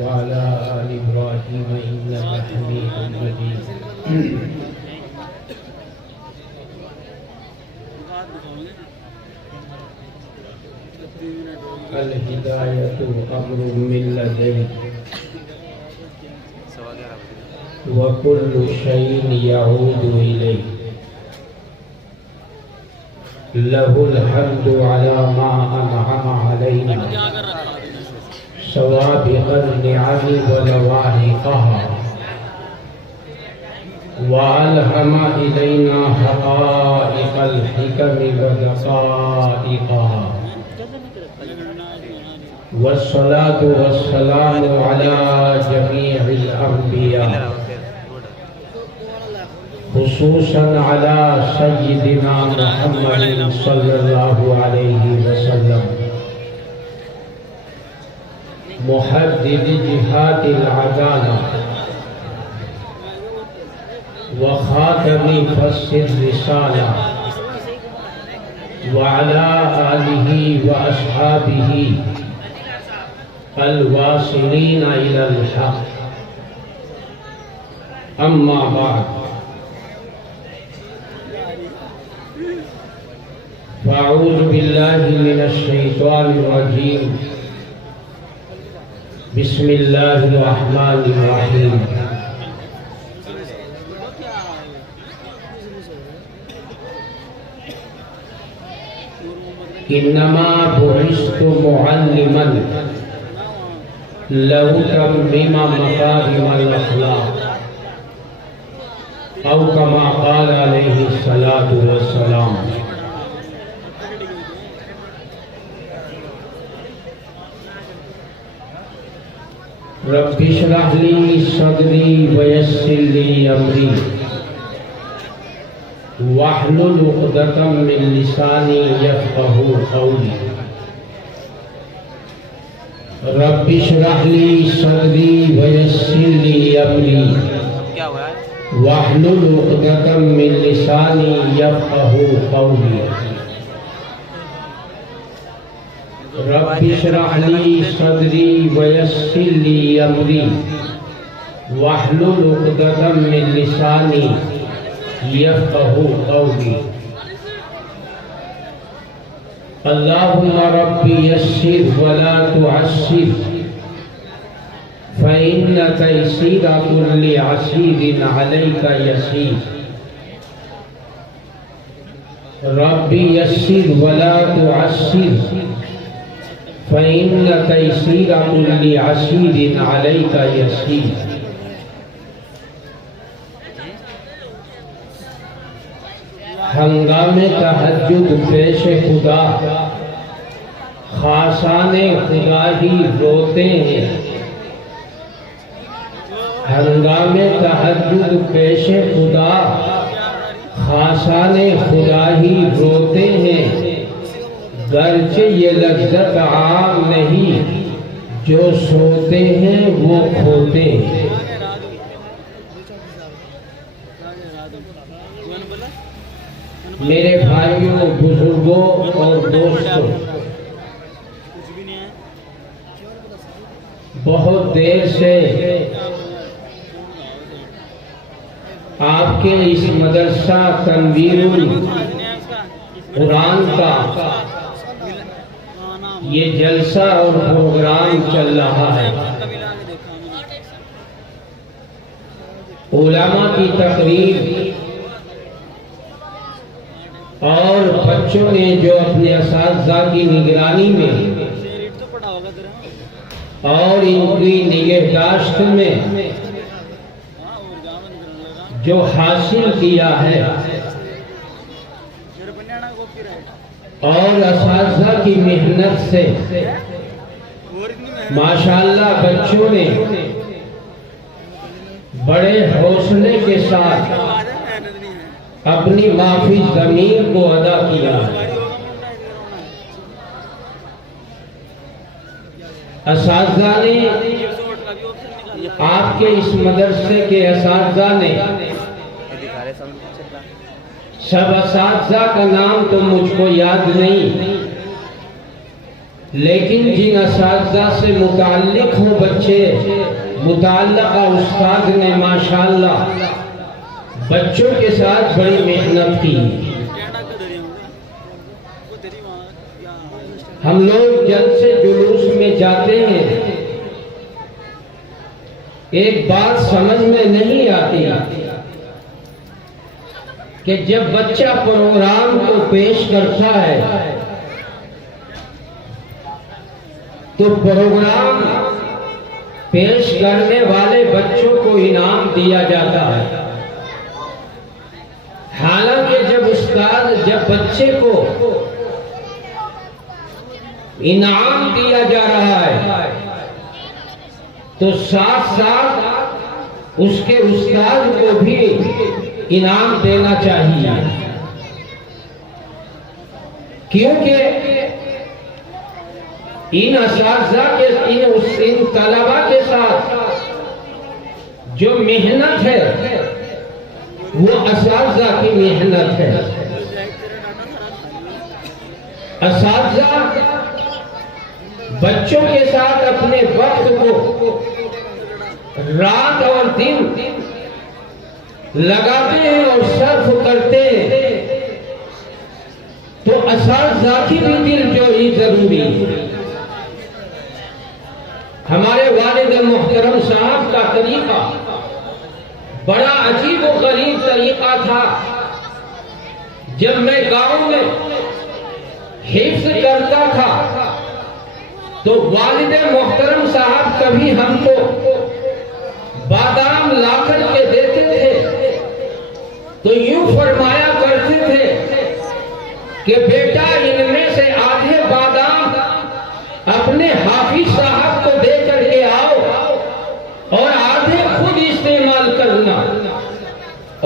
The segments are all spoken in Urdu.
وعلى آل إبراهيم إنك حميد مجيد. الهداية أمر من لديك وكل شيء يعود إليك. له الحمد على ما أنعم علينا سوابق النعم ولواحقها، وألهم إلينا حقائق الحكم ودقائقها، والصلاة والسلام على جميع الأنبياء خصوصا على سيدنا محمد صلى الله عليه وسلم محدد جهاد العدالة وخاتم فصل الرسالة، وعلى آله وأصحابه الواصلين إلى الحق. أما بعد، فأعوذ بالله من الشيطان الرجيم. بسم الله الرحمن الرحيم. إنما بعثت معلما لأتمم مكارم الأخلاق، أو كما قال عليه الصلاة والسلام. رب اشرح لي صدري ويسر لي أمري واحلل عقدة من لساني يفقهوا قولي. رب اشرح لي صدري ويسر لي أمري واحلل عقدة من لساني يفقهوا قولي. رب اشرح لي صدري ويسر لي أمري واحلل عقدة من لساني يفقهوا قولي. اللهم رب يسر ولا تعسر فإن تيسير كل عسير عليك يسير. رب يسر ولا تعسر فإن تيسير كل عسير عليك يسير. ہنگام تہجد پیش خدا خاصان خدا ہی روتے ہیں. ہنگام تہجد پیش خدا خاصان خدا ہی روتے ہیں. گرچہ یہ لذت عام نہیں، جو سوتے ہیں وہ کھوتے ہیں. میرے بھائیوں، بزرگوں اور دوستوں، بہت دیر سے آپ کے اس مدرسہ تنویر القرآن کا یہ جلسہ اور پروگرام چل رہا ہے. علماء کی تقریر اور بچوں نے جو اپنے اساتذہ کی نگرانی میں اور ان کی نگہداشت میں جو حاصل کیا ہے، اور اساتذہ کی محنت سے ماشاءاللہ بچوں نے بڑے حوصلے کے ساتھ اپنی معافی ضمیر کو ادا کیا. اساتذہ نے، آپ کے اس مدرسے کے اساتذہ نے سب اساتذہ کا نام تو مجھ کو یاد نہیں، لیکن جن اساتذہ سے متعلق ہو بچے، متعلقہ استاد نے ماشاءاللہ بچوں کے ساتھ بڑی محنت کی۔ ہم لوگ جلسے جلوس میں جاتے ہیں، ایک بات سمجھ میں نہیں آتی کہ جب بچہ پروگرام کو پیش کرتا ہے تو پروگرام پیش کرنے والے بچوں کو انعام دیا جاتا ہے، حالانکہ جب بچے کو انعام دیا جا رہا ہے تو ساتھ ساتھ اس کے استاد کو بھی انعام دینا چاہیے، کیونکہ ان اساتذہ کے ان طلبہ کے ساتھ جو محنت ہے وہ اساتذہ کی محنت ہے۔ اساتذہ بچوں کے ساتھ اپنے وقت کو رات اور دن لگاتے ہیں اور صرف کرتے ہیں، تو اساتذہ کی بھی دلجوئی ضروری ہے۔ ہمارے والد محترم صاحب کا طریقہ بڑا عجیب و غریب طریقہ تھا۔ جب میں گاؤں میں حفظ کرتا تھا تو والد محترم صاحب کبھی ہم کو بادام لا کر کے دیتے تھے تو یوں فرمایا کرتے تھے کہ بیٹا ان میں سے آدھے بادام اپنے حافظ صاحب کو دے کر کے آؤ اور آدھے خود استعمال کرنا۔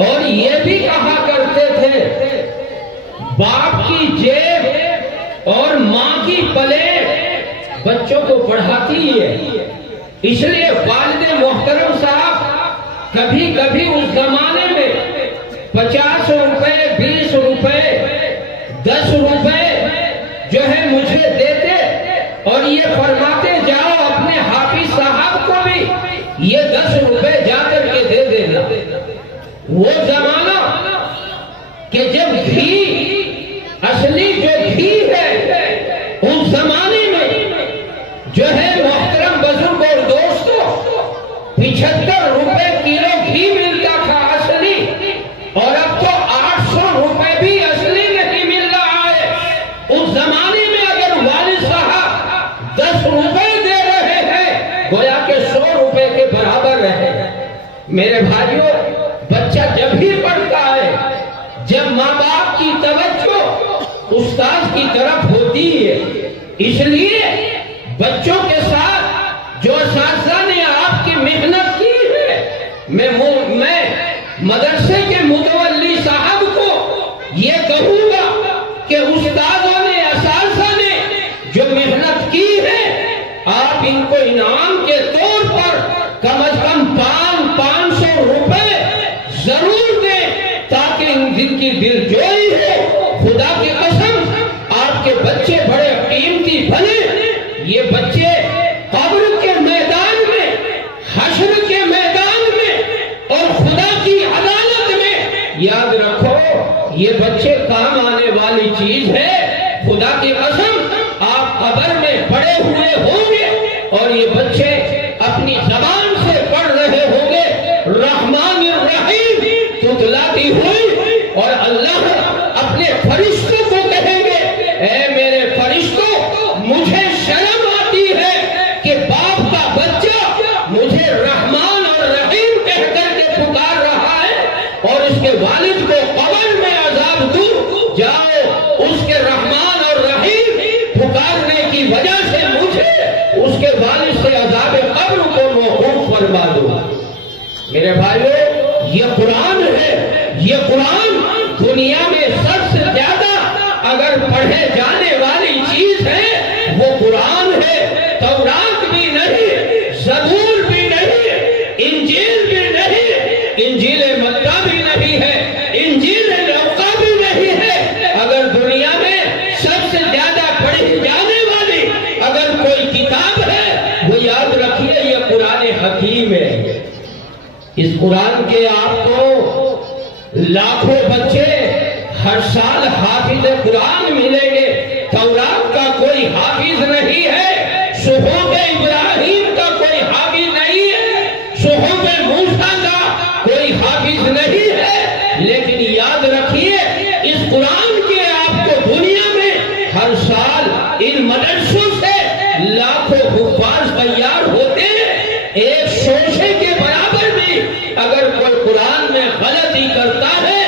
اور یہ بھی کہا کرتے تھے باپ کی جیب اور ماں کی پلیٹ بچوں کو پڑھاتی ہے، اس لیے والد محترم صاحب کبھی کبھی اس زمانے میں 50 روپے 20 روپے 10 روپے جو ہے مجھے دیتے اور یہ فرماتے جاؤ اپنے حافظ صاحب کو بھی یہ 10 روپے جا کر کے دے دینا۔ وہ زمانہ کہ جب گھی اصلی جو گھی ہے اس زمانے میں جو ہے محترم بزرگ اور دوستوں 75 روپے کلو گھی ملتا تھا اصلی، اور اب تو 800 روپے بھی اصلی نہیں مل رہا ہے۔ اس زمانے میں اگر والد صاحب 10 روپے دے رہے ہیں گویا کہ 100 روپے کے برابر رہے۔ میرے بھائیوں، بچہ جب بھی پڑھتا ہے، جب ماں باپ کی توجہ استاد کی طرف ہوتی ہے، اس لیے بچوں کے ساتھ جو اساتذہ نے آپ کی محنت کی ہے، میں مدرسے کے متولی صاحب کو یہ کہوں گا کہ استادوں نے اساتذہ نے جو محنت کی ہے آپ ان کو انعام کے طور پر کم از کم 500 روپے ضرور دیں تاکہ ان کی دلجوئی ہو۔ خدا کی قسم آپ کے بچے بڑے قیمتی بنے، یہ بچے قبر کے میدان میں، حشر کے میدان میں اور خدا کی عدالت میں یاد رکھو یہ بچے کام آنے والی چیز ہے۔ خدا کی قسم آپ قبر میں پڑے ہوئے ہوں گے اور یہ بچے اپنی زبان سے پڑھ رہے ہوں گے رحمان الرحیم تتلاتی ہوئی، اور اللہ اپنے فرشتوں کو کہیں گے اے میرے فرشتوں مجھے شرم آتی ہے کہ باپ کا بچہ مجھے رحمان اور رحیم کہہ کر کے پکار رہا ہے اور اس کے والد کو قبر میں عذاب دوں۔ جاؤ اس کے رحمان اور رحیم پکارنے کی وجہ سے مجھے اس کے والد سے عذاب قبر کو موقوف فرما دو۔ میرے بھائیو، یہ قرآن ہے، یہ قرآن دنیا میں سب سے زیادہ اگر پڑھے جانے والی چیز ہے وہ قرآن ہے۔ تورات بھی نہیں، زبور بھی نہیں، انجیل بھی نہیں، انجیل متی بھی نہیں ہے، انجیل لوقا بھی اس قرآن کے آپ کو لاکھوں بچے ہر سال حافظ قرآن ملیں گے. تورات کا کوئی حافظ نہیں ہے، صحف ابراہیم کا کوئی حافظ نہیں ہے، صحف موسیٰ کا کوئی حافظ نہیں ہے. لیکن یاد رکھیے اس قرآن کے آپ کو دنیا میں ہر سال ان مدرسوں سے لاکھوں حفاظ تیار ہوتے ہیں. ایک شوشے کے برابر بھی اگر کوئی قرآن میں غلطی کرتا ہے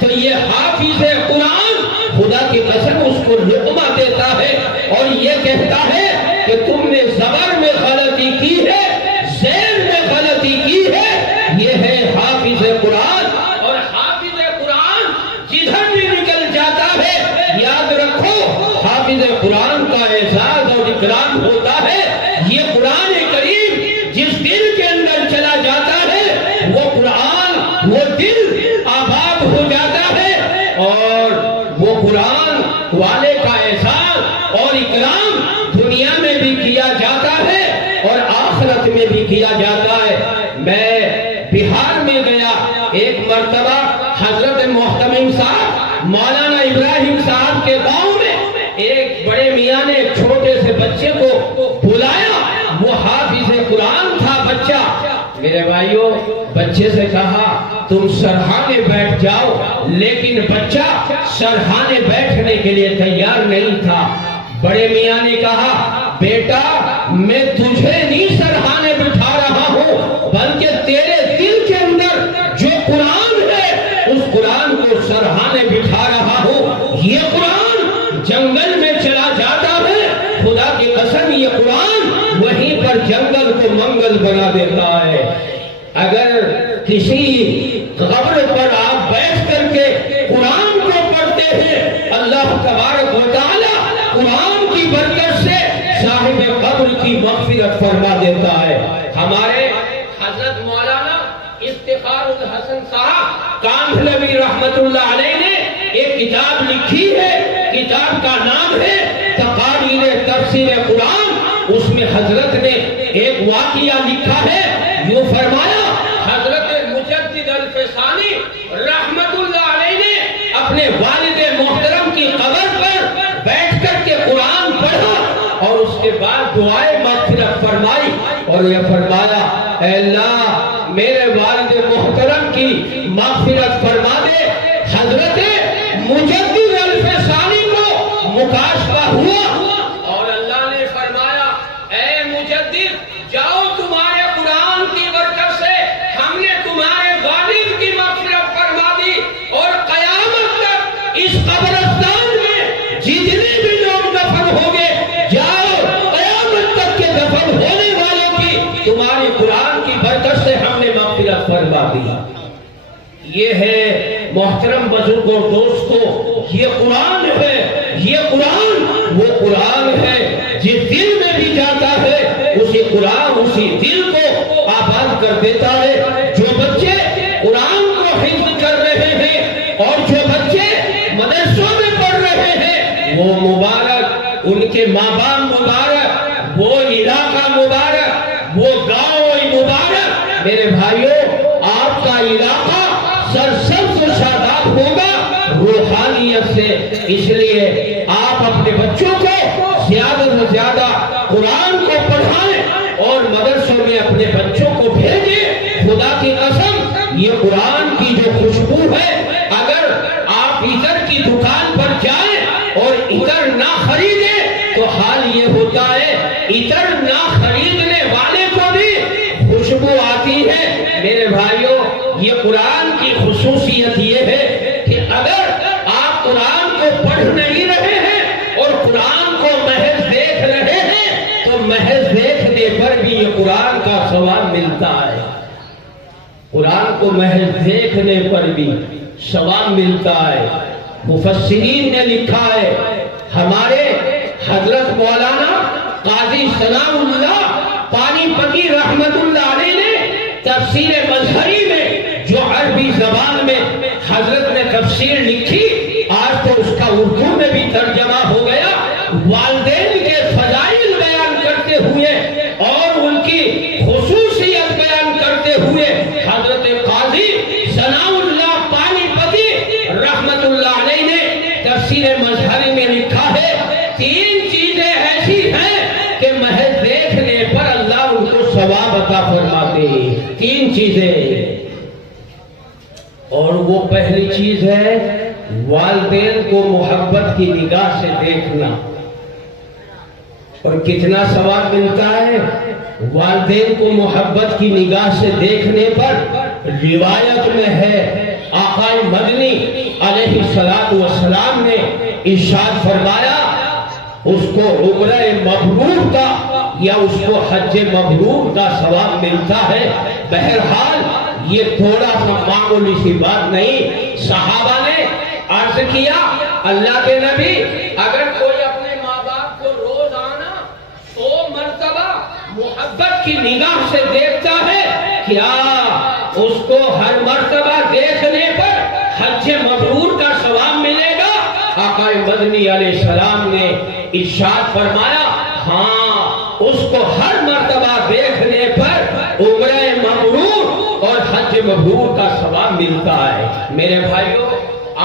تو یہ حافظ قرآن خدا کی قسم اس کو لقمہ دیتا ہے اور یہ کہتا ہے کہ تم نے زبر میں غلطی کی ہے، زیر میں غلطی کی ہے. یہ ہے حافظ قرآن. اور حافظ قرآن جدھر بھی نکل جاتا ہے یاد رکھو حافظ قرآن کا اعزاز اور اکرام ہوتا ہے. یہ قرآن کریم جس دل کے اندر چلا جاتا ہے وہ قرآن، وہ دل آباد ہو جاتا ہے اور وہ قرآن والے کا احسان اور اکرام دنیا میں بھی کیا جاتا ہے اور آخرت میں بھی کیا جاتا ہے. میں بہار میں گیا ایک مرتبہ، حضرت محتمم صاحب مولانا ابراہیم صاحب کے گاؤں میں ایک بڑے میاں نے ایک چھوٹے سے بچے کو بلایا. وہ حافظ قرآن تھا بچہ. میرے بھائیوں بچے سے کہا تم سرہانے بیٹھ جاؤ، لیکن بچہ سرہانے بیٹھنے کے لیے تیار نہیں تھا. بڑے میاں نے کہا بیٹا میں تجھے نہیں سرہانے بٹھا رہا ہوں بلکہ تیرے دل کے اندر جو قرآن ہے اس قرآن کو سرہانے بٹھا رہا ہوں. یہ قرآن جنگل میں چلا جاتا ہے، خدا کی قسم یہ قرآن وہیں پر جنگل کو منگل بنا دیتا ہے. اگر کسی قبر پر آپ بیٹھ کر کے قرآن کو پڑھتے ہیں اللہ تبارک و تعالی قرآن کی برکت سے صاحب قبر کی مغفرت فرما دیتا ہے. ہمارے حضرت مولانا افتخار الحسن صاحب کاندھلوی رحمت اللہ علیہ نے ایک کتاب لکھی ہے. کتاب کا نام ہے تقاریر تفسیر قرآن. اس میں حضرت نے ایک واقعہ لکھا ہے. یوں فرمایا حضرت مجدد الفسانی رحمت اللہ علیہ نے اپنے والد محترم کی قبر پر بیٹھ کر کے قرآن پڑھا اور اس کے بعد دعائے مغفرت فرمائی اور یہ فرمایا اے اللہ میرے والد محترم کی مغفرت فرما دے. حضرت مجدد الفسانی کو مکاشفہ ہوا اور اللہ نے فرمایا اے مجدد جاؤ تمہارے قرآن کی برکت سے ہم نے تمہارے والد کی مغفرت فرما دی اور قیامت تک اس قبرستان میں جتنے بھی لوگ دفن ہو گئے جاؤ قیامت تک کے دفن ہونے والوں کی تمہاری قرآن کی برکت سے ہم نے مغفرت فرما دی. یہ ہے محترم بزرگوں دوستوں یہ قرآن ہے. یہ قرآن وہ قرآن ہے جس دل میں بھی جاتا ہے اسی قرآن اسی دل کو آباد کر دیتا ہے. جو بچے قرآن کو حفظ کر رہے ہیں اور جو بچے مدرسوں میں پڑھ رہے ہیں وہ مبارک، ان کے ماں باپ مبارک، وہ علاقہ مبارک، وہ گاؤں مبارک. میرے بھائیوں آپ کا علاقہ سرسبز و شاداب ہوگا روحانیت سے. اس لیے آپ اپنے بچوں کو زیادہ سے زیادہ قرآن کو پڑھائیں اور مدرسوں میں اپنے بچوں کو بھیجیں. خدا کی قسم یہ قرآن کی جو خوشبو ہے اگر آپ عطر کی دکان پر جائیں اور عطر نہ خریدیں تو حال یہ ہوتا ہے عطر نہ خریدنے والے کو بھی خوشبو آتی ہے. میرے بھائیوں یہ قرآن کی خصوصیت یہ ہے کہ اگر آپ قرآن کو پڑھ نہیں رہے ہیں اور قرآن کو محض دیکھ رہے ہیں تو محض دیکھنے پر بھی یہ قرآن کا ثواب ملتا ہے. قرآن کو محض دیکھنے پر بھی ثواب ملتا ہے. مفسرین نے لکھا ہے ہمارے حضرت مولانا قاضی سلام اللہ پانی پتی رحمت اللہ علیہ نے تفسیر مظہری میں جو عربی زبان میں حضرت نے تفسیر لکھی آج تو اس کا اردو میں بھی ترجمہ ہو گیا. والدین کے فضائل بیان کرتے ہوئے اور ان کی خصوصیت بیان کرتے ہوئے حضرت تین چیزیں ایسی ہیں کہ محض دیکھنے پر اللہ ان کو ثواب عطا فرماتے ہیں. تین چیزیں. اور وہ پہلی چیز ہے والدین کو محبت کی نگاہ سے دیکھنا. اور کتنا ثواب ملتا ہے والدین کو محبت کی نگاہ سے دیکھنے پر. روایت میں ہے آقا مدنی علیہ السلام نے ارشاد فرمایا اس کو عمرہ مبرور کا یا اس کو حج مبرور کا ثواب ملتا ہے. بہرحال یہ تھوڑا سا معمولی سی بات نہیں. صحابہ نے عرض کیا اللہ کے نبی اگر کوئی اپنے ماں باپ کو روزانہ 100 مرتبہ محبت کی نگاہ سے دیکھتا ہے کیا اس کو ہر مرتبہ دیکھنے پر حج مبرور کا ثواب ملے گا؟ آقا مدنی علیہ السلام نے ارشاد فرمایا ہاں اس کو ہر مرتبہ دیکھنے پر عمرہ مبرور اور حج مبرور کا ثواب ملتا ہے. میرے بھائیوں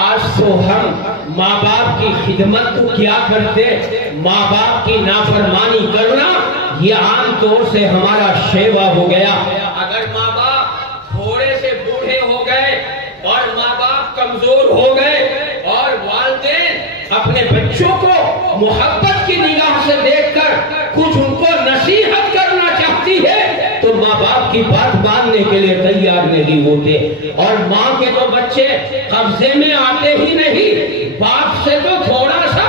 آج تو ہم ماں باپ کی خدمت تو کیا کرتے, ماں باپ کی نافرمانی کرنا یہ عام طور سے ہمارا شیوا ہو گیا. اگر ماں باپ تھوڑے سے بوڑھے ہو گئے اور ماں باپ کمزور ہو گئے اور والدین اپنے بچوں کو محبت کی نگاہ سے دیکھ کر کچھ ان کو نصیحت کرنا چاہتی ہے تو ماں باپ کی بات ماننے کے لیے تیار نہیں ہوتے. اور ماں کے تو بچے قبضے میں آتے ہی نہیں, باپ سے تو تھوڑا سا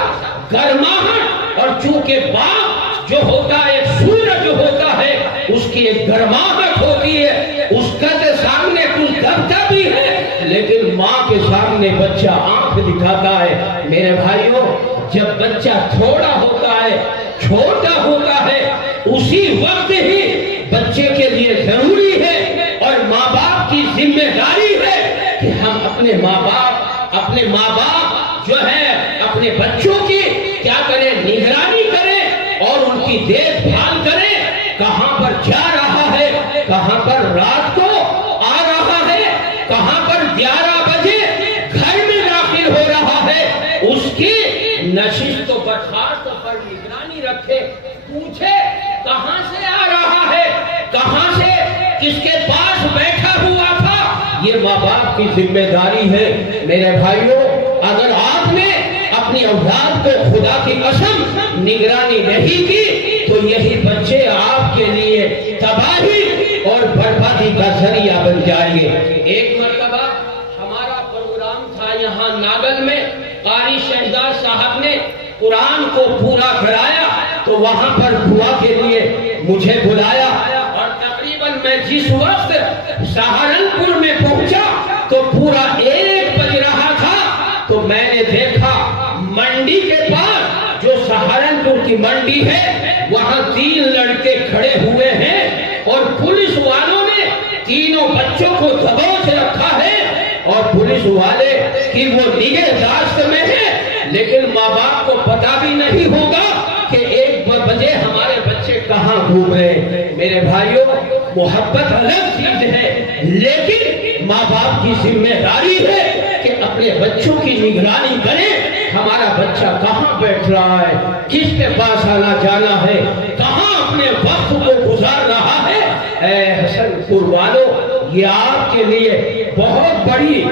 گرماہٹ, اور چونکہ باپ جو ہوتا ہے سورج جو ہوتا ہے اس کی ایک گرماہٹ ہوتی ہے, اس کا تو سامنے کچھ دبتا بھی ہے لیکن ماں کے سامنے بچہ آنکھ دکھاتا ہے. میرے بھائیوں جب بچہ تھوڑا ہوتا ہے چھوٹا ہوتا ہے اسی وقت ہی بچے کے لیے ضروری ہے اور ماں باپ کی ذمہ داری ہے کہ ہم اپنے ماں باپ جو ہے اپنے بچوں کی کیا کریں, نگرانی کریں اور ان کی دیکھ بھال کریں. کہاں پر جا رہا ہے, کہاں پر رات کو آ رہا ہے, کہاں پر 11 بجے گھر میں داخل ہو رہا ہے, اس کی نشست و برخاست پر نگرانی رکھے. پوچھے کہاں سے آ رہا ہے, کہاں سے کس کے پاس بیٹھا ہوا تھا. یہ ماں باپ کی ذمہ داری ہے. میرے بھائیوں اگر آپ نے اپنی اولاد کو خدا کی قسم نگرانی نہیں کی تو یہی بچے آپ کے لیے تباہی اور بربادی کا ذریعہ بن جائیں گے. ایک مرتبہ ہمارا پروگرام تھا یہاں ناگل میں, قاری شہزاد صاحب نے قرآن کو پورا کرایا تو وہاں پر دعا کے لیے مجھے بلایا اور تقریباً میں جس وقت سہارنپور میں پہنچا تو پورا 1 بج رہا تھا تو میں نے دیکھا منڈی کے پاس جو سہارنپور کی منڈی ہے وہاں 3 لڑکے کھڑے ہوئے ہیں اور پولیس والوں نے تینوں بچوں کو دبوچ رکھا ہے اور پولیس والے کی وہ نگہداشت میں ہے لیکن ماں باپ کو پتا بھی نہیں ہوگا کہ 1 بجے ہمارے بچے کہاں گھوم رہے ہیں. میرے بھائیوں محبت الگ چیز ہے لیکن ماں باپ کی ذمہ داری ہے کہ اپنے بچوں کی نگرانی کریں. ہمارا بچہ کہاں بیٹھ رہا ہے, کس کے پاس آنا جانا ہے, کہاں اپنے وقت کو گزار رہا ہے. اے حسن پور والوں یہ آپ کے لیے بہت بڑی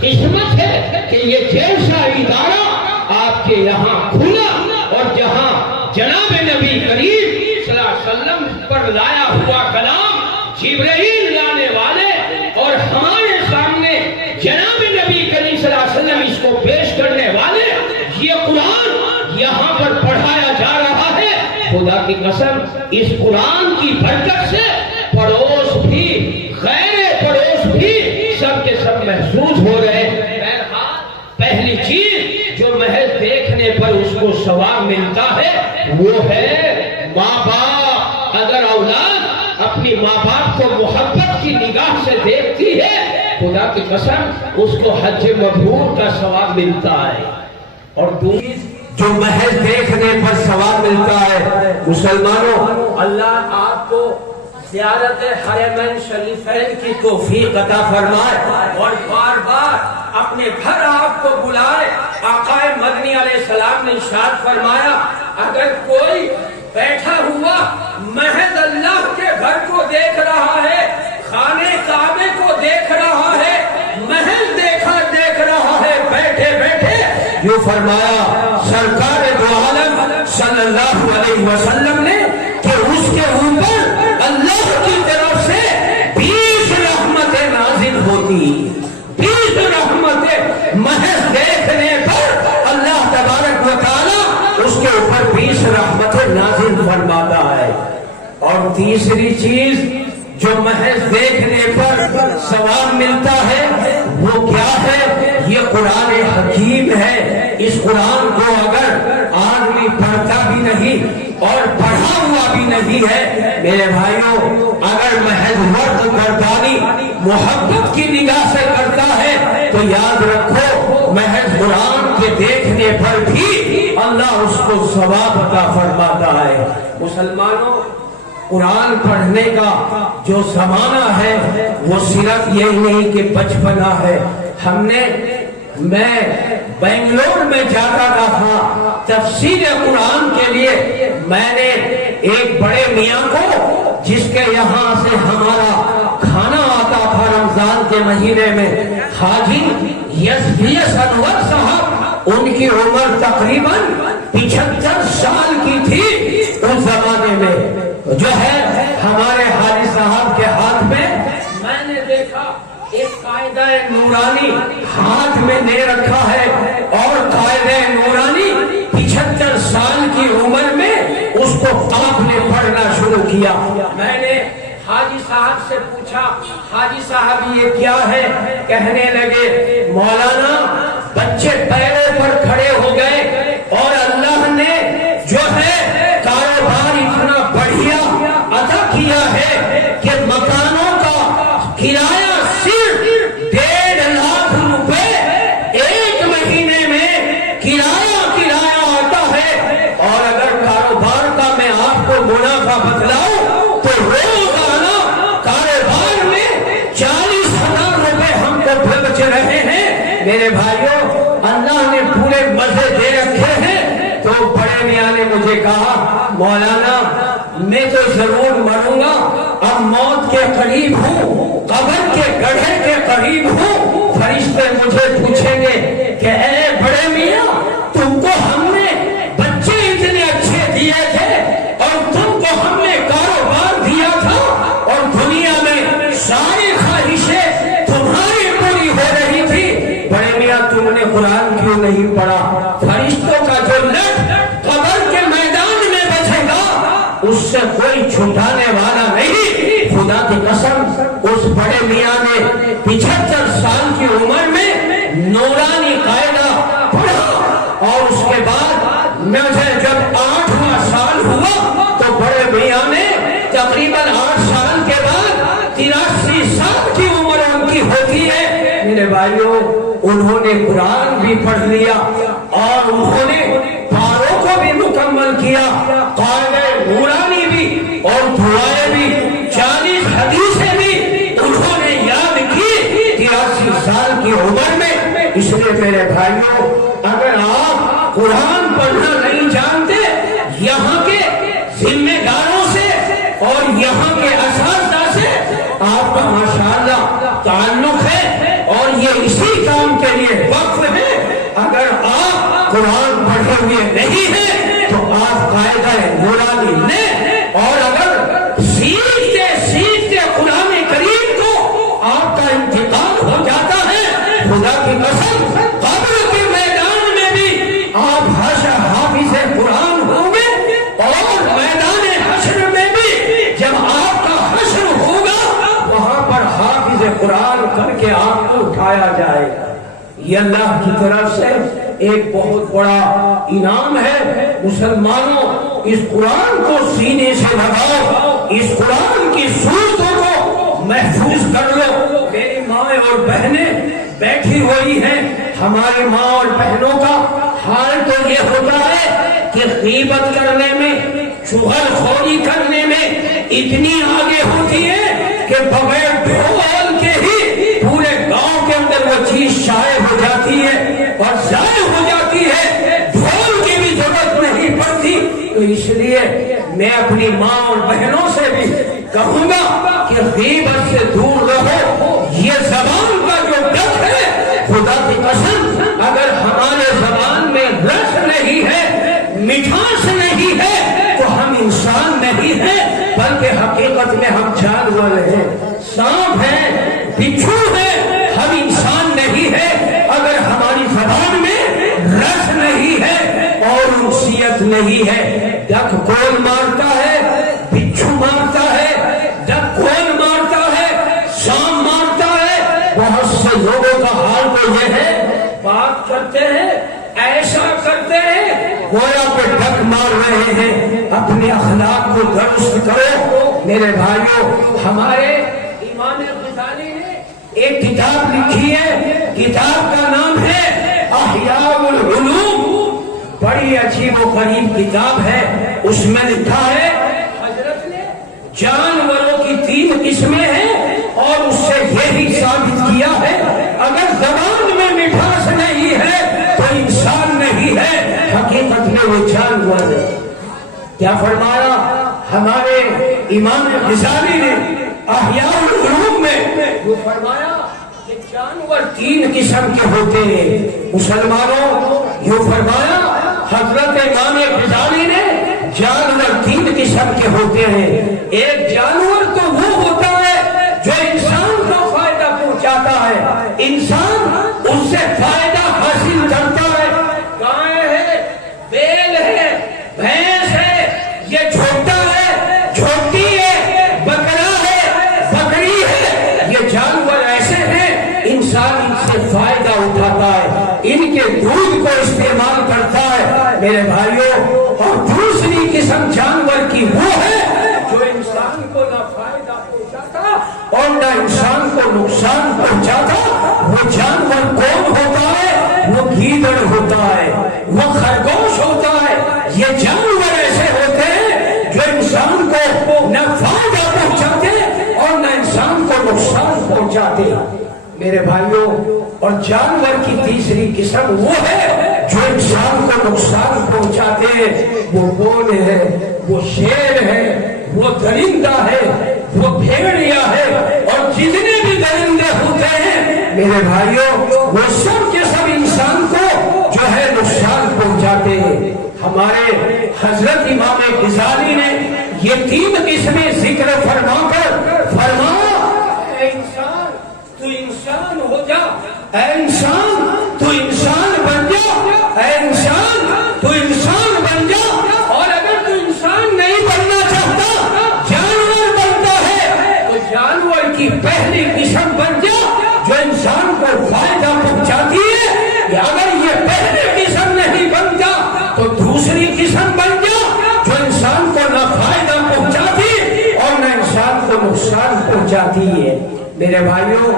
قسمت ہے کہ یہ جیسا ادارہ آپ کے یہاں کھلا اور جہاں جناب نبی کریم صلی اللہ علیہ وسلم پر لایا ہوا کلام جبرائیل لانے والے اور ہمارے سامنے جناب نبی کریم صلی اللہ علیہ وسلم اس کو پیش کرنے والے, یہ قرآن یہاں پر پڑھایا جا رہا ہے. خدا کی قسم اس قرآن کی برکت سے پڑوس بھی غیر پڑوس بھی سب کے سب محسوس ہو رہے ہیں. پہلی چیز جو محض دیکھنے پر اس کو ثواب ملتا ہے وہ ہے ماں باپ. اگر اولاد اپنی ماں باپ کو محبت کی نگاہ سے دیکھتی ہے خدا کی قسم اس کو حج مبرور کا ثواب ملتا ہے. اور دوسری جو محض دیکھنے پر ثواب ملتا ہے, مسلمانوں اللہ آپ کو زیارت حرمین شریفین کی توفیق عطا فرمائے اور بار بار اپنے گھر آپ کو بلائے. آقا مدنی علیہ السلام نے ارشاد فرمایا اگر کوئی بیٹھا ہوا محض اللہ کے گھر کو دیکھ رہا ہے, خانے کعبے کو دیکھ رہا ہے, محل دیکھ رہا ہے بیٹھے بیٹھے, یوں فرمایا سرکار دو عالم صلی اللہ علیہ وسلم نے کہ اس کے اوپر اللہ کی طرف سے 20 رحمتیں نازل ہوتی. 20 رحمتیں محض دیکھنے پر اللہ تبارک و تعالی اس کے اوپر 20 رحمتیں نازل فرماتا ہے. اور تیسری چیز جو محض دیکھنے پر ثواب ملتا ہے وہ کیا ہے؟ یہ قرآن حکیم ہے. اس قرآن کو اگر آدمی پڑھتا بھی نہیں اور پڑھا ہوا بھی نہیں ہے, میرے بھائیوں, اگر محض ورد گردانی محبت کی نگاہ سے کرتا ہے تو یاد رکھو محض قرآن کے دیکھنے پر بھی اللہ اس کو ثواب عطا فرماتا ہے. مسلمانوں, قرآن پڑھنے کا جو زمانہ ہے وہ صرف یہی نہیں کہ بچپنا ہے. میں بنگلور میں جاتا تھا تفسیر قرآن کے لیے. میں نے ایک بڑے میاں کو جس کے یہاں سے ہمارا کھانا آتا تھا رمضان کے مہینے میں, حاجی یس انور صاحب, ان کی عمر تقریباً 75 سال کی تھی. اس زمانے میں جو ہے ہمارے حاجی صاحب کے ہاتھ میں نے دیکھا ایک قاعدہ نورانی ہاتھ میں دے رکھا ہے, اور قاعدہ نورانی 75 سال کی عمر میں اس کو آپ نے پڑھنا شروع کیا. میں نے حاجی صاحب سے پوچھا حاجی صاحب یہ کیا ہے؟ کہنے لگے مولانا بچے پیروں پر کھڑے ہو گئے اور اللہ نے جو ہے کاروبار اتنا بڑھیا عطا کیا ہے کہ مکانوں کا کرایہ صرف 1.5 لاکھ روپے ایک مہینے میں کرایہ آتا ہے. اور اگر کاروبار کا میں آپ کو منافع بتلاؤں تو روزانہ کاروبار میں 40,000 روپے ہم کو بچ رہے ہیں. میرے بھائیوں, اللہ نے پورے مزے دے رکھے ہیں. تو بڑے میاں نے مجھے کہا مولانا میں تو ضرور مروں گا, اب موت کے قریب ہوں, قبر کے گڑھے کے قریب ہوں. فرشتے مجھے پوچھیں گے کہ اے بڑے میاں تم کو ہم نے بچے اتنے اچھے دیے تھے اور تم کو ہم نے کاروبار دیا تھا اور دنیا میں ساری خواہشیں تمہاری پوری ہو رہی تھی, بڑے میاں تم نے قرآن کیوں نہیں پڑھا؟ فرشتوں کا جو لٹ قبر کے میدان میں بچے گا اس سے کوئی چھٹانے والا نہیں. خدا کی قسم اس بڑے میاں نے 75 سال کی عمر میں نورانی قاعدہ پڑھا, اور اس کے بعد مجھے جب 8واں سال ہوا تو بڑے میاں نے تقریباً 8 سال کے بعد 83 سال کی عمر ان کی ہوتی ہے. میرے بھائیوں, انہوں نے قرآن بھی پڑھ لیا اور انہوں نے پاروں کو بھی مکمل کیا, قاعدہ نورانی بھی اور دعائیں بھی, 40 حدیثیں بھی انہوں نے یاد کی 83 سال کی عمر میں. اس لیے میرے بھائیوں, اگر آپ قرآن پڑھنا نہیں جانتے, یہاں کے ذمہ داروں سے اور یہاں کے اساتذہ سے آپ کا ماشاءاللہ تعلق ہے اور یہ اسی کام کے لیے وقف ہے. اگر آپ قرآن پڑھے ہوئے نہیں ہیں تو آپ قاعدہ نورانی لیں, اور اگر سیکھتے قرآن کریم کو آپ کا انتقال ہو جاتا ہے, خدا کی قسم قبر کے میدان میں بھی آپ حافظ قرآن ہوں گے, اور میدان حشر میں بھی جب آپ کا حشر ہوگا وہاں پر حافظ قرآن کر کے آپ کو اٹھایا جائے گا. یہ اللہ کی طرف سے ایک بہت بڑا انعام ہے. مسلمانوں, اس قرآن کو سینے سے لگاؤ, اس قرآن کی صورتوں کو محفوظ کر لو. میری ماں اور بہنیں بیٹھی ہوئی ہیں, ہماری ماں اور بہنوں کا حال تو یہ ہوتا ہے کہ غیبت کرنے میں, چغل خوری کرنے میں اتنی آگے ہوتی ہے کہ بغیر ڈھول کے ہی پورے گاؤں کے اندر وہ چیز شائع میں اپنی ماں اور بہنوں سے بھی کہوں گا کہ غیبت سے دور رہو. یہ زبان کا جو ڈر ہے خدا کی قسم اگر ہمارے زبان میں رس نہیں ہے, مٹھاس نہیں ہے تو ہم انسان نہیں ہیں بلکہ حقیقت میں ہم جانور ہیں, سانپ ہیں, بچھو ہیں, ہم انسان نہیں ہیں. اگر ہماری زبان میں رس نہیں ہے اور انسیت نہیں ہے. ڈک کون مارتا ہے؟ بچھو مارتا ہے. ڈک کون مارتا ہے؟ سانپ مارتا ہے. بہت سے لوگوں کا حال تو یہ ہے, بات کرتے ہیں ایسا کرتے ہیں گویا پہ ڈک مار رہے ہیں. اپنے اخلاق کو درست کرو میرے بھائیوں. ہمارے امام غزالی نے ایک کتاب لکھی ہے, کتاب کا نام ہے احیاء العلوم. بڑی عجیب و غریب کتاب ہے. اس میں لکھا ہے حضرت نے جانوروں کی 3 قسمیں ہیں اور اس سے یہی ثابت کیا ہے اگر زبان میں مٹھاس نہیں ہے تو انسان نہیں ہے, حقیقت میں وہ جانور ہے. کیا فرمایا ہمارے امام غزالی نے احیاء العلوم میں؟ وہ فرمایا کہ جانور 3 قسم کے ہوتے ہیں. مسلمانوں یہ فرمایا حضرت امام غزالی نے جانور 3 قسم کے ہوتے ہیں. ایک جانور تو وہ ہوتا ہے جو انسان کو فائدہ پہنچاتا ہے, انسان اس سے فائدہ حاصل کرتا ہے. گائے ہے, بیل ہے, بھینس ہے, یہ چھوٹا ہے, چھوٹی ہے, بکرا ہے, بکری ہے. یہ جانور ایسے ہیں انسان ان سے فائدہ اٹھاتا ہے, ان کے دودھ کو استعمال کرتا ہے میرے بھائیوں. اور دوسری قسم جانور کی وہ ہے جو انسان کو نہ فائدہ پہنچاتا اور نہ انسان کو نقصان پہنچاتا. وہ جانور کون ہوتا ہے؟ وہ گیدڑ ہوتا ہے, وہ خرگوش ہوتا ہے. یہ جانور ایسے ہوتے ہیں جو انسان کو نہ فائدہ پہنچاتے اور نہ انسان کو نقصان پہنچاتے میرے بھائیوں. اور جانور کی تیسری قسم وہ ہے جو انسان کو نقصان پہنچاتے ہیں. وہ بول ہے, وہ شیر ہے, وہ درندہ ہے, وہ بھیڑیا ہے, اور جتنے بھی درندے ہوتے ہیں میرے بھائیوں وہ سب کے سب انسان کو جو ہے نقصان پہنچاتے ہیں. ہمارے حضرت امام غزالی نے یہ 3 قسمیں ذکر فرما کر فرمایا اے انسان تو انسان ہو جا, اے انسان تو انسان بن جا, اے انسان تو انسان بن جا. اور اگر تو انسان نہیں بننا چاہتا, جانور بنتا ہے تو جانور کی پہلی قسم بن جا جو انسان کو فائدہ پہنچاتی ہے. اگر یہ پہلی قسم نہیں بن جا تو دوسری قسم بن جا جو انسان کو نہ فائدہ پہنچاتی اور نہ انسان کو نقصان پہنچاتی ہے میرے بھائیوں.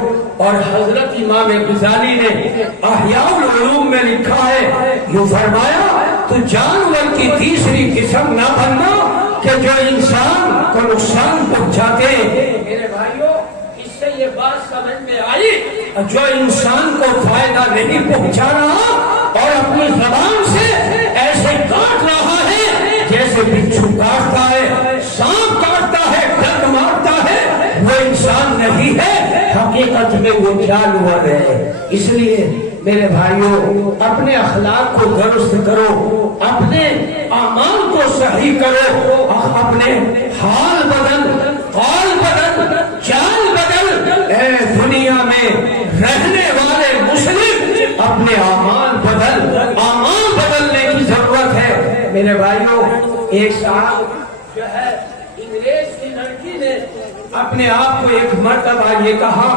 اور حضرت امام غزالی نے احیاء العلوم میں لکھا ہے, یہ فرمایا تو جانور کی تیسری قسم نہ بننا کہ جو انسان کو نقصان پہنچاتے میرے بھائیوں. اس سے یہ بات سمجھ میں آئی جو انسان کو فائدہ نہیں پہنچا رہا اور اپنی زبان سے ایسے کاٹ رہا ہے جیسے بچھو کاٹتا ہے, سانپ کاٹتا ہے, ڈنک مارتا ہے, وہ انسان نہیں ہے, حقیقت میں وہ جانور ہے. اس لیے میرے بھائیوں اپنے اخلاق کو درست کرو, اپنے اعمال کو صحیح کرو, اپنے حال بدل, قول بدل, چال بدل. اے دنیا میں رہنے والے مسلم اپنے اعمال بدلنے کی ضرورت ہے میرے بھائیوں. ایک صاحب جو ہے انگریز کی لڑکی نے اپنے آپ کو ایک مرتبہ یہ کہا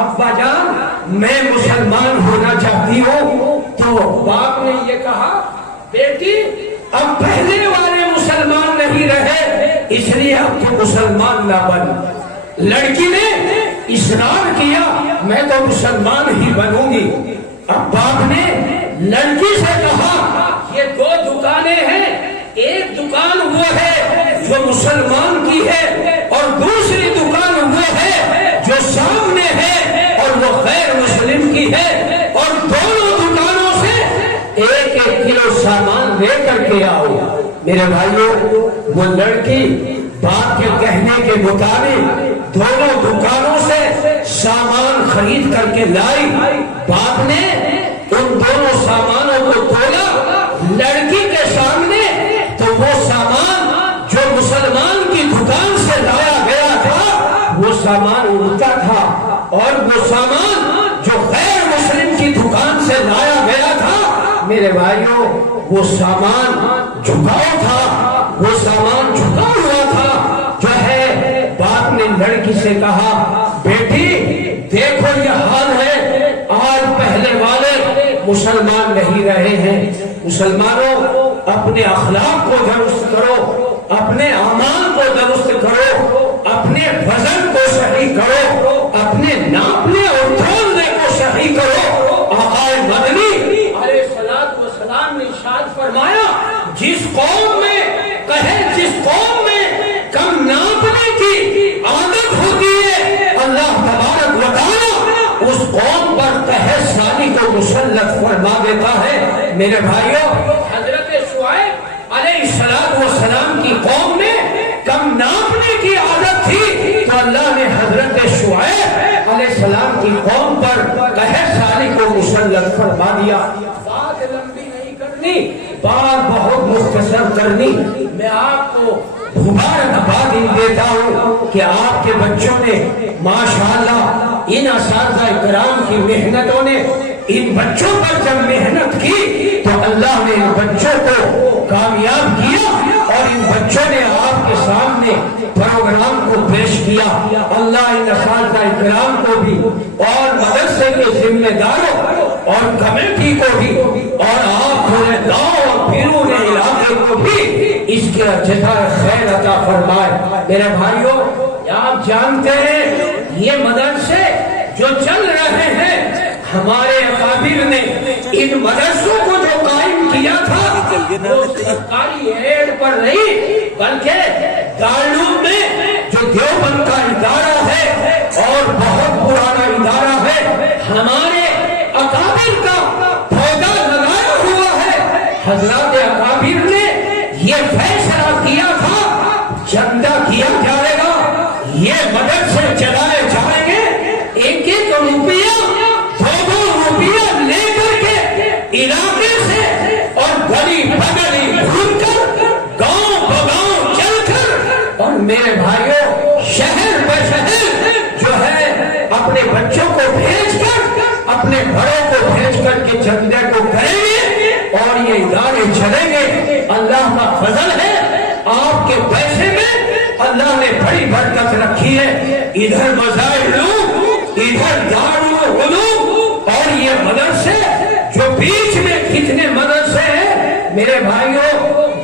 ابا جان میں مسلمان ہونا چاہتی ہوں. تو باپ نے یہ کہا بیٹی اب پہلے والے مسلمان نہیں رہے اس لیے اب تو مسلمان نہ بن. لڑکی نے اصرار کیا میں تو مسلمان ہی بنوں گی. اب باپ نے لڑکی سے کہا یہ 2 دکانیں ہیں, ایک دکان وہ ہے جو مسلمان کی ہے اور دوسری دکان وہ ہے جو سامنے ہے اور وہ غیر مسلم کی ہے, اور دونوں دکانوں سے 1-1 کلو سامان لے کر کے آؤ. میرے بھائیوں وہ لڑکی باپ کے کہنے کے مطابق دونوں دکانوں سے سامان خرید کر کے لائی. باپ نے ان دونوں سامانوں کو تولا لڑکی کے سامنے، تو وہ سامان جو مسلمان کی دکان سے لایا گیا تھا وہ سامان الٹا تھا، اور وہ سامان جو غیر مسلم کی دکان سے لایا گیا تھا میرے بھائیوں وہ سامان جھکاؤ تھا، وہ سامان جھکا ہوا تھا. جو ہے باپ نے لڑکی سے کہا بیٹی دیکھو یہ حال ہے، آج پہلے والے مسلمان نہیں رہے ہیں. مسلمانوں اپنے اخلاق کو درست کرو، اپنے اعمال کو درست کرو، اپنے وزن کو صحیح کرو، اپنے ناپنے اور تولنے کو صحیح کرو. آقا مدنی علیہ الصلوۃ والسلام نے ارشاد فرمایا جس قوم میں کم ناپنے کی عادت ہوتی ہے اللہ تبارک و تعالی اس قوم پر قحط سالی کو مسلط فرما دیتا ہے. میرے بھائیوں حضرت شعیب علیہ الصلوۃ والسلام کی قوم میں کم ناپنے کی عادت تھی تو اللہ نے حضرت شعیب علیہ السلام کی قوم پر قحط سالی کو مسلط فرما دیا. بات لمبی نہیں کرنی، بات بہت مختصر کرنی. میں آپ کو مبارکباد دیتا ہوں کہ آپ کے بچوں نے ماشاءاللہ ان اساتذہ کرام کی محنتوں نے ان بچوں پر جب محنت کی تو اللہ نے ان بچوں کو کامیاب کیا اور ان بچوں نے آپ کے سامنے پروگرام کو پیش کیا. اللہ ان اساتذہ کرام کو بھی اور مدرسے کے ذمہ داروں اور کمیٹی کو بھی اور آپ پورے گاؤں اور بیرون علاقے کو بھی اس کے جزائے خیر عطا فرمائے. میرے بھائیوں آپ جانتے ہیں یہ مدرسے جو چل رہے ہیں ہمارے اکابر نے ان مدرسوں کو جو قائم کیا تھا وہ سرکاری ایڈ پر نہیں بلکہ دارالعلوم میں جو دیوبند کا ادارہ ہے اور بہت پرانا ادارہ ہے ہمارے اکابر کا پودا لگایا ہوا ہے. حضرات اکابر نے یہ فیصلہ کیا تھا چندہ کیا جائے گا، یہ مدرسے چلائے جائیں گے، ایک ایک روپیہ دو روپیہ لے کر کے علاقے سے اور گلی بگلی گھوم کر گاؤں بگاؤں چل کر اور میرے بھائیوں شہر بشہر جو ہے اپنے بچوں کو بھیج کر اپنے بڑوں کو بھیج کر کے چندے کو کریں گے اور یہ ادارے چلیں گے. اللہ کا فضل ہے آپ کے پیسے میں اللہ نے بڑی برکت رکھی ہے. ادھر مظاہر ادھر دارالعلوم اور یہ مدرسے جو بیچ میں کتنے مدرسے ہیں میرے بھائیوں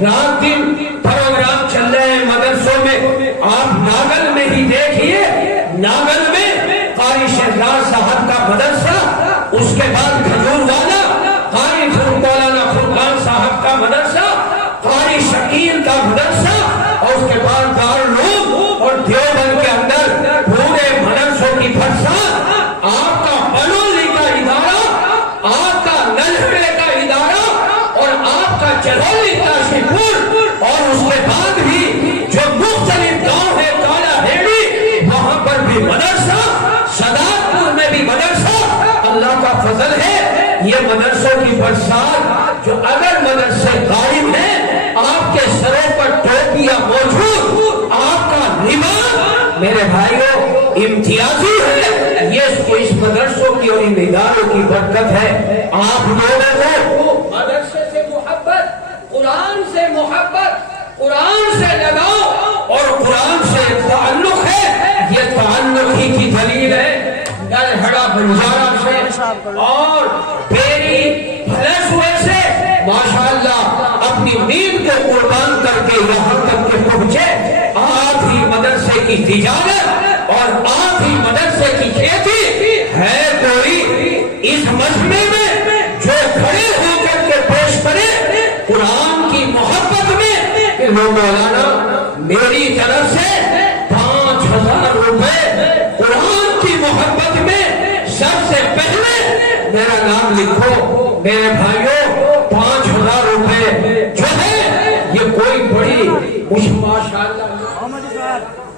رات دن پروگرام چل رہے ہیں مدرسوں میں. آپ ناگل میں ہی دیکھیے، ناگل میں قاری شہزاد صاحب کا مدرسہ، اس کے بعد کھجور والا قاری مولانا فرقان صاحب کا مدرسہ، قاری شکیل کا مدرسہ اور اس کے بعد دارالعلوم اور دیوبند کے اندر پورے مدرسوں کی فرسان. آپ کا بنولی کا ادارہ، آپ کا نلہوے کا ادارہ اور آپ کا چلولی کاشی پور اور اس کے بعد بھی جو مختلف گاؤں ہے کالا ہیڑی وہاں پر بھی مدرسہ، سادات پور میں بھی مدرسہ. اللہ کا فضل ہے یہ مدرسوں کی برسات جو اگر مدرسے قائم ہیں آپ کے سروں پر ٹوپیاں موجود، آپ کا لباس میرے بھائیوں امتیازی ہے. یہ اس مدرسوں کی اور ان اداروں کی برکت ہے. آپ لوگوں کو مدرسے سے محبت، قرآن سے محبت، قرآن سے لگاؤ اور قرآن سے تعلق ہے. یہ تعلق ہی کی دلیل ہے. نلہڑا بنجارہ سے اور پیری بھلسوے سے ماشاءاللہ اپنی نیند کو قربان کر کے یہاں تک کے پہنچے. آپ ہی مدرسے کی تجارت اور آپ ہی مدرسے کی کھیتی ہے. کوئی اس مجمع میں جو کھڑے ہو کر کے پیش کرے قرآن کی محبت میں کہ مولانا میری طرف سے 5,000 روپے قرآن کی محبت میں سب سے پہلے میرا نام لکھو. میرے بھائیوں 5,000 روپے جو ہے یہ کوئی بڑی ماشاءاللہ